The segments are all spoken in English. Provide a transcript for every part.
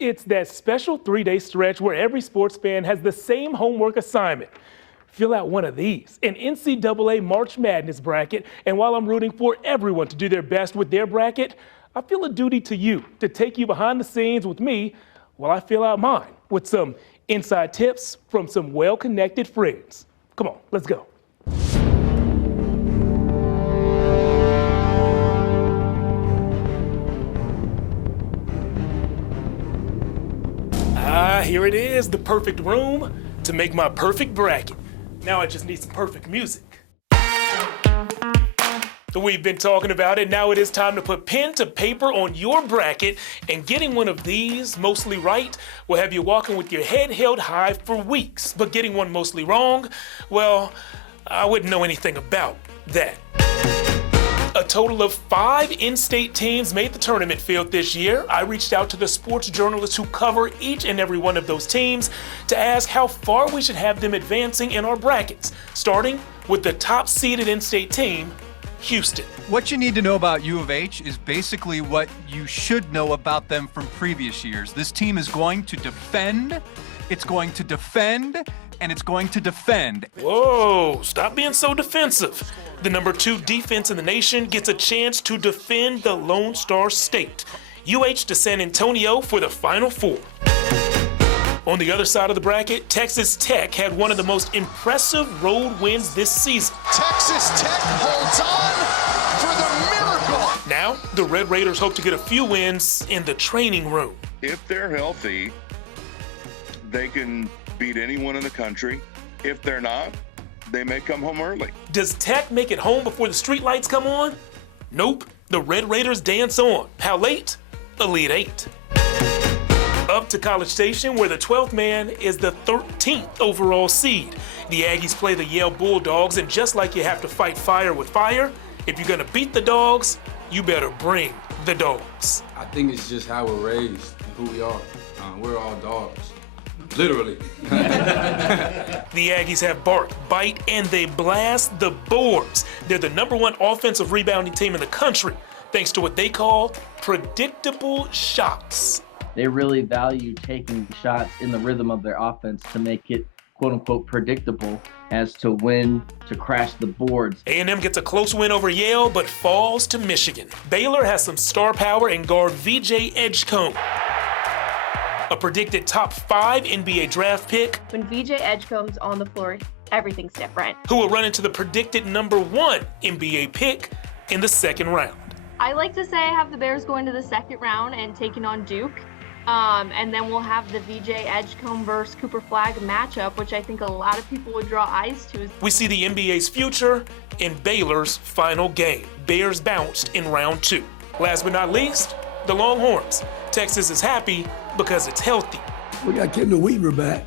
It's that special 3-day stretch where every sports fan has the same homework assignment. Fill out one of these, an NCAA March Madness bracket, and while I'm rooting for everyone to do their best with their bracket, I feel a duty to you to take you behind the scenes with me while I fill out mine with some inside tips from some well-connected friends. Come on, let's go. Here it is, the perfect room to make my perfect bracket. Now I just need some perfect music. We've been talking about it. Now it is time to put pen to paper on your bracket, and getting one of these mostly right will have you walking with your head held high for weeks. But getting one mostly wrong, well, I wouldn't know anything about that. A total of 5 in-state teams made the tournament field this year. I reached out to the sports journalists who cover each and every one of those teams to ask how far we should have them advancing in our brackets, starting with the top-seeded in-state team, Houston. What you need to know about U of H is basically what you should know about them from previous years. This team is going to defend, it's going to defend, and it's going to defend. Whoa, stop being so defensive. The number 2 defense in the nation gets a chance to defend the Lone Star State. UH to San Antonio for the Final Four. On the other side of the bracket, Texas Tech had one of the most impressive road wins this season. Texas Tech holds on for the miracle. Now, the Red Raiders hope to get a few wins in the training room. If they're healthy, they can beat anyone in the country. If they're not, they may come home early. Does Tech make it home before the streetlights come on? Nope. The Red Raiders dance on. How late? Elite 8. Up to College Station, where the 12th man is the 13th overall seed. The Aggies play the Yale Bulldogs, and just like you have to fight fire with fire, if you're gonna beat the dogs, you better bring the dogs. I think it's just how we're raised and who we are. We're all dogs. Literally. The Aggies have bark, bite, and they blast the boards. They're the number 1 offensive rebounding team in the country, thanks to what they call predictable shots. They really value taking shots in the rhythm of their offense to make it quote-unquote predictable as to when to crash the boards. A&M gets a close win over Yale, but falls to Michigan. Baylor has some star power in guard VJ Edgecombe, a predicted top 5 NBA draft pick. When VJ Edgecombe's on the floor, everything's different. Who will run into the predicted number 1 NBA pick in the second round. I like to say I have the Bears going to the second round and taking on Duke. And then we'll have the VJ Edgecombe versus Cooper Flagg matchup, which I think a lot of people would draw eyes to. We see the NBA's future in Baylor's final game. Bears bounced in round 2. Last but not least, the Longhorns. Texas is happy because it's healthy. We got Kendall Weaver back.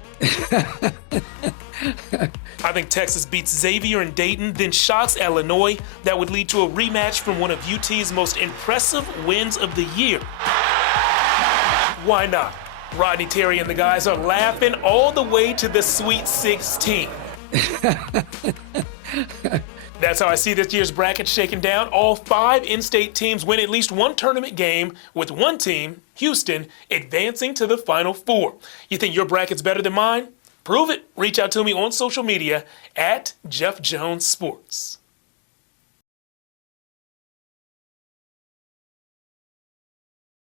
I think Texas beats Xavier and Dayton, then shocks Illinois. That would lead to a rematch from one of UT's most impressive wins of the year. Why not? Rodney Terry and the guys are laughing all the way to the Sweet 16. That's how I see this year's bracket shaken down. All 5 in-state teams win at least one tournament game, with one team, Houston, advancing to the Final Four. You think your bracket's better than mine? Prove it. Reach out to me on social media at Jeff Jones Sports.